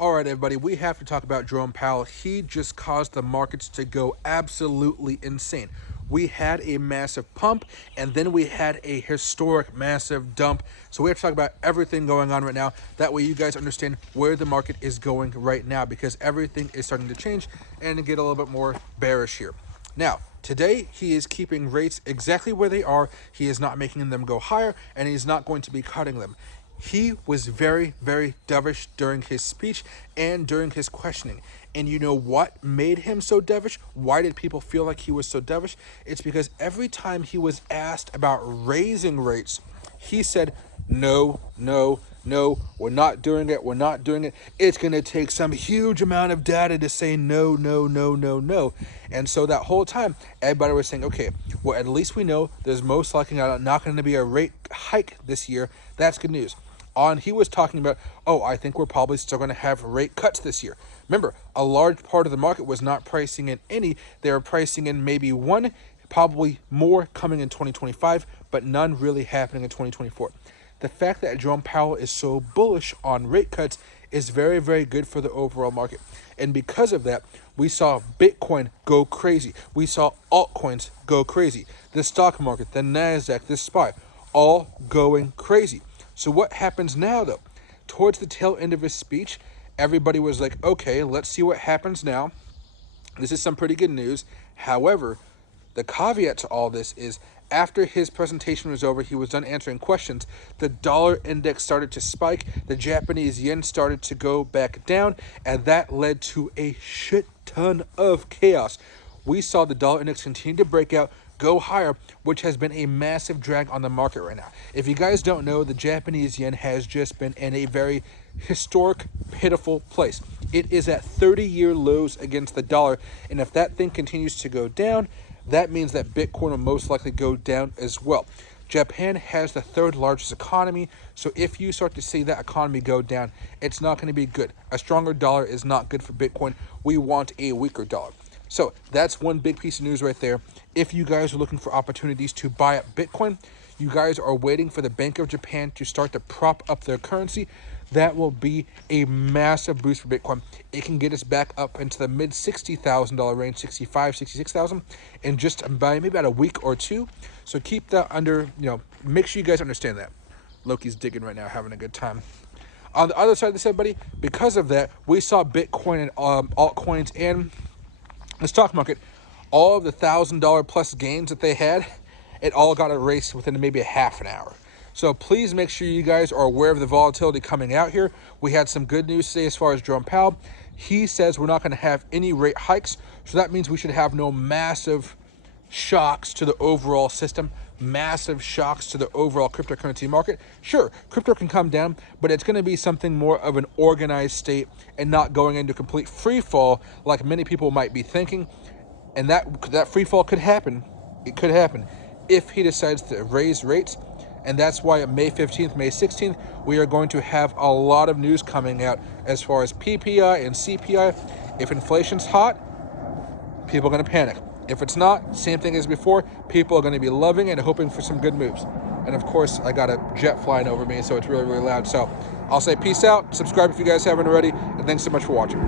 All right, everybody, we have to talk about Jerome Powell. He just caused the markets to go absolutely insane. We had a massive pump, and then we had a historic massive dump. So we have to talk about everything going on right now. That way you guys understand where the market is going right now, because everything is starting to change and get a little bit more bearish here. Now, today he is keeping rates exactly where they are. He is not making them go higher, and he's not going to be cutting them. He was very, very dovish during his speech and during his questioning. And you know what made him so dovish? Why did people feel like he was so dovish? It's because every time he was asked about raising rates, he said, no, no, no, we're not doing it, we're not doing it. It's going to take some huge amount of data to say no, no, no, no, no. And so that whole time, everybody was saying, okay, well, at least we know there's most likely not going to be a rate hike this year. That's good news. He was talking about, oh, I think we're probably still going to have rate cuts this year. Remember, a large part of the market was not pricing in any. They were pricing in maybe one, probably more coming in 2025, but none really happening in 2024. The fact that Jerome Powell is so bullish on rate cuts is very, very good for the overall market. And because of that, we saw Bitcoin go crazy. We saw altcoins go crazy. The stock market, the NASDAQ, the SPY, all going crazy. So what happens now, though? Towards the tail end of his speech, everybody was like, okay, let's see what happens now. This is some pretty good news. However, the caveat to all this is after his presentation was over, he was done answering questions, the dollar index started to spike, the Japanese yen started to go back down, and that led to a shit ton of chaos. We saw the dollar index continue to break out, go higher, which has been a massive drag on the market right now. If you guys don't know, the Japanese yen has just been in a very historic, pitiful place. It is at 30-year lows against the dollar, and if that thing continues to go down, that means that Bitcoin will most likely go down as well. Japan has the third largest economy, so if you start to see that economy go down, it's not going to be good. A stronger dollar is not good for Bitcoin. We want a weaker dollar. So that's one big piece of news right there. If you guys are looking for opportunities to buy up Bitcoin, you guys are waiting for the Bank of Japan to start to prop up their currency, that will be a massive boost for Bitcoin. It can get us back up into the mid $60,000 range, 65, 66,000, in just maybe about a week or two. So keep that under, make sure you guys understand that. Loki's digging right now, having a good time. On the other side of this, everybody, because of that, we saw Bitcoin and altcoins and the stock market, all of the $1,000 plus gains that they had, it all got erased within maybe a half an hour. So please make sure you guys are aware of the volatility coming out here. We had some good news today as far as Jerome Powell. He says we're not going to have any rate hikes, so that means we should have no massive shocks to the overall system, massive shocks to the overall cryptocurrency market. Sure, crypto can come down, but it's going to be something more of an organized state and not going into complete free fall like many people might be thinking. And that free fall could happen. It could happen if he decides to raise rates. And that's why on May 15th, May 16th, we are going to have a lot of news coming out as far as PPI and CPI. If inflation's hot, people are going to panic. If it's not, same thing as before, people are going to be loving and hoping for some good moves. And of course, I got a jet flying over me, so it's really, really loud. So I'll say peace out, subscribe if you guys haven't already, and thanks so much for watching.